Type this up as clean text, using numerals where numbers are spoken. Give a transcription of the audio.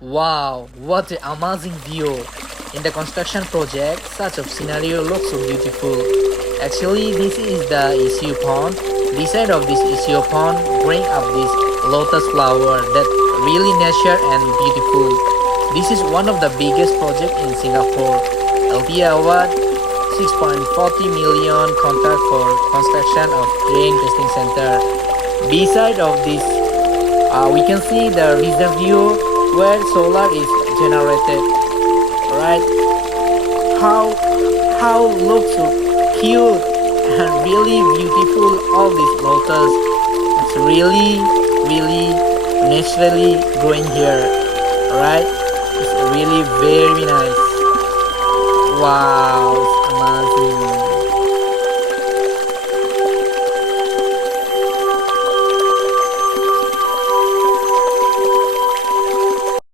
Wow, what an amazing view! In the construction project, such a scenario looks so beautiful. Actually, this is the issue pond. Beside of this issue pond, bring up this lotus flower that really nature and beautiful. This is one of the biggest project in Singapore. LTA award 6.40 million contract for construction of grain testing center. Beside of this, we can see the reservoir where solar is generated. Right? How looks so cute and really beautiful all these lotus. It's really naturally growing here. Right? It's really very nice. Wow.